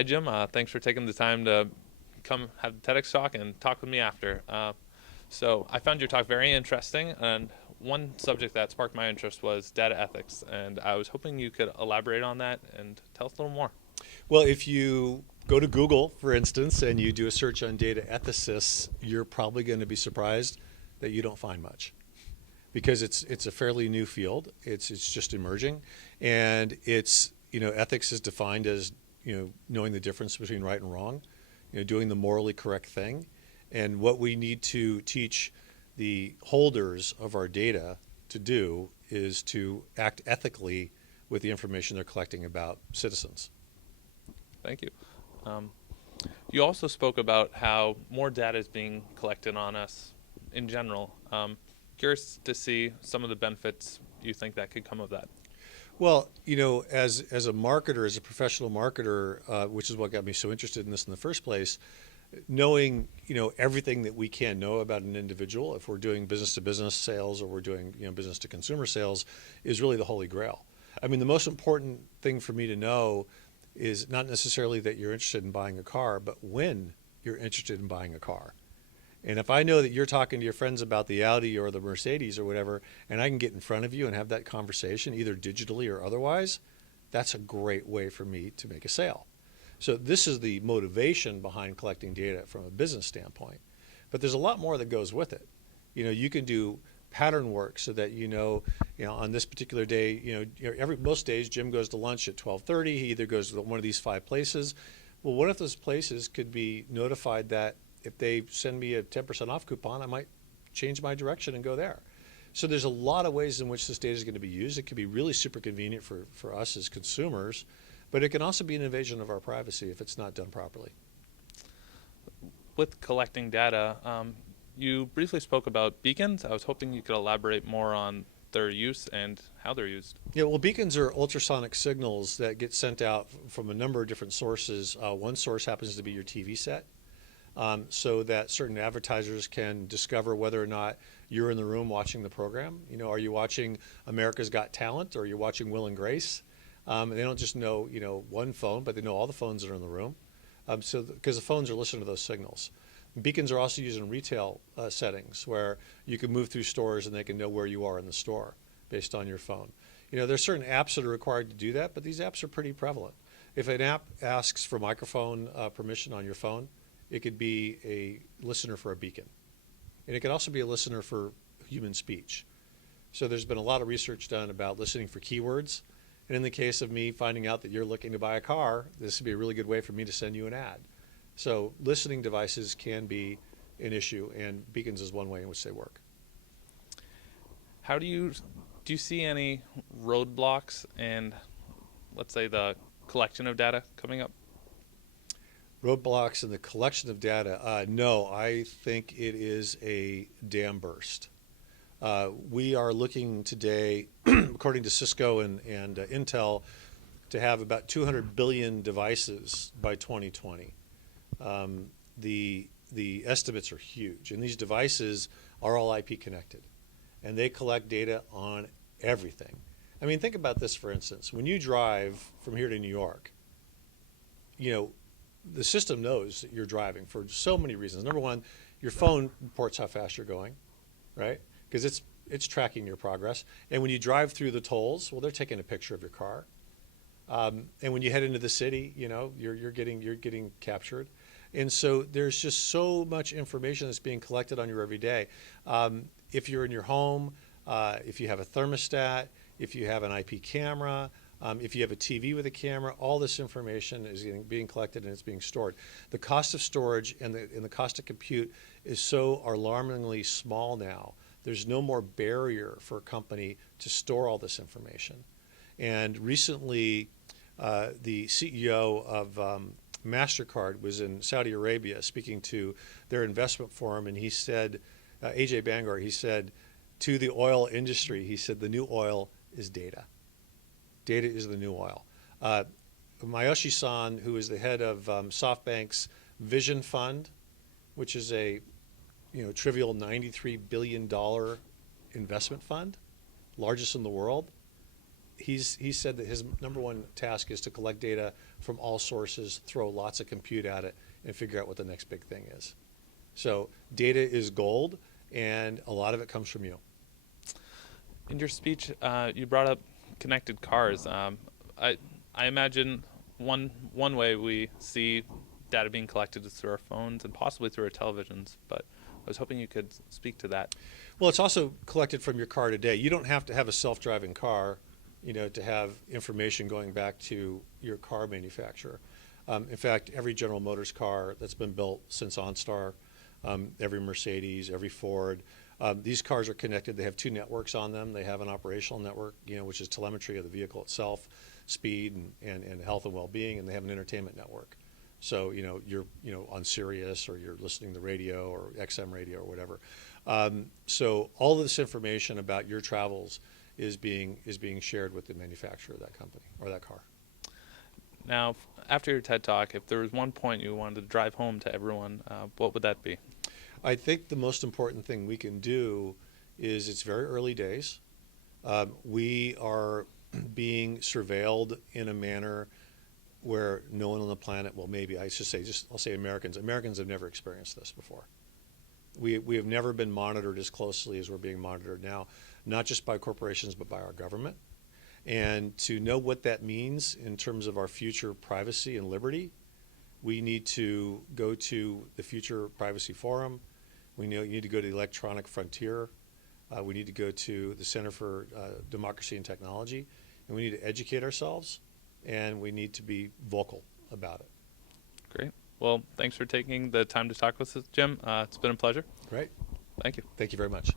Hi, Jim. Thanks for taking the time to come have the TEDx talk and talk with me after. So I found your talk very interesting, and one subject that sparked my interest was data ethics, and I was hoping you could elaborate on that and tell us a little more. Well, if you go to Google, for instance, and you do a search on data ethicists, you're probably going to be surprised that you don't find much because it's a fairly new field. It's just emerging, and it's ethics is defined as knowing the difference between right and wrong, doing the morally correct thing, and what we need to teach the holders of our data to do is to act ethically with the information they're collecting about citizens. Thank you. Um, you also spoke about how more data is being collected on us in general. Curious to see some of the benefits you think that could come of that. Well, as a marketer, as a professional marketer, which is what got me so interested in this in the first place, knowing everything that we can know about an individual, if we're doing business to business sales or we're doing business to consumer sales, is really the holy grail. I mean, the most important thing for me to know is not necessarily that you're interested in buying a car, but when you're interested in buying a car. And if I know that you're talking to your friends about the Audi or the Mercedes or whatever, and I can get in front of you and have that conversation, either digitally or otherwise, that's a great way for me to make a sale. So this is the motivation behind collecting data from a business standpoint. But there's a lot more that goes with it. You can do pattern work so that on this particular day, most days Jim goes to lunch at 12:30. He either goes to one of these 5 places. Well, what if those places could be notified that if they send me a 10% off coupon, I might change my direction and go there. So there's a lot of ways in which this data is going to be used. It can be really super convenient for us as consumers, but it can also be an invasion of our privacy if it's not done properly. With collecting data, you briefly spoke about beacons. I was hoping you could elaborate more on their use and how they're used. Yeah, well, beacons are ultrasonic signals that get sent out from a number of different sources. One source happens to be your TV set. So that certain advertisers can discover whether or not you're in the room watching the program. Are you watching America's Got Talent or are you watching Will and Grace? They don't just know, one phone, but they know all the phones that are in the room. Because the phones are listening to those signals. Beacons are also used in retail settings where you can move through stores and they can know where you are in the store based on your phone. There's certain apps that are required to do that, but these apps are pretty prevalent. If an app asks for microphone permission on your phone, it could be a listener for a beacon. And it could also be a listener for human speech. So there's been a lot of research done about listening for keywords. And in the case of me finding out that you're looking to buy a car, this would be a really good way for me to send you an ad. So listening devices can be an issue, and beacons is one way in which they work. How do you see any roadblocks and, let's say, the collection of data coming up? Roadblocks in the collection of data, no, I think it is a dam burst. We are looking today, according to Cisco and Intel, to have about 200 billion devices by 2020. The estimates are huge, and these devices are all IP connected, and they collect data on everything. I mean, think about this, for instance. When you drive from here to New York, the system knows that you're driving for so many reasons. Number one, your phone reports how fast you're going, right? Because it's tracking your progress. And when you drive through the tolls, well, they're taking a picture of your car. And when you head into the city, you're getting captured. And so there's just so much information that's being collected on you every day. If you're in your home, if you have a thermostat, if you have an IP camera, if you have a TV with a camera, all this information is being collected and it's being stored. The cost of storage and the cost of compute is so alarmingly small now. There's no more barrier for a company to store all this information. And recently, the CEO of MasterCard was in Saudi Arabia speaking to their investment forum, and he said, AJ Bangor, he said, to the oil industry, he said, the new oil is data. Data is the new oil. Mayoshi-san, who is the head of SoftBank's Vision Fund, which is a trivial $93 billion investment fund, largest in the world, he said that his number one task is to collect data from all sources, throw lots of compute at it, and figure out what the next big thing is. So data is gold, and a lot of it comes from you. In your speech, you brought up connected cars. I imagine one way we see data being collected is through our phones and possibly through our televisions, but I was hoping you could speak to that. Well, it's also collected from your car today. You don't have to have a self-driving car, to have information going back to your car manufacturer. In fact, every General Motors car that's been built since OnStar, every Mercedes, every Ford, these cars are connected. They have two networks on them. They have an operational network, which is telemetry of the vehicle itself, speed and health and well-being, and they have an entertainment network. So you're on Sirius, or you're listening to the radio or XM radio or whatever. So all of this information about your travels is being shared with the manufacturer of that company or that car. Now, after your TED Talk, if there was one point you wanted to drive home to everyone, what would that be? I think the most important thing we can do is, it's very early days. We are being surveilled in a manner where no one on the planet, well, maybe I should say, I'll say Americans have never experienced this before. We have never been monitored as closely as we're being monitored now, not just by corporations, but by our government. And to know what that means in terms of our future privacy and liberty, we need to go to the Future Privacy Forum. We need to go to the Electronic Frontier. We need to go to the Center for Democracy and Technology. And we need to educate ourselves, and we need to be vocal about it. Great. Well, thanks for taking the time to talk with us, Jim. It's been a pleasure. Great. Thank you. Thank you very much.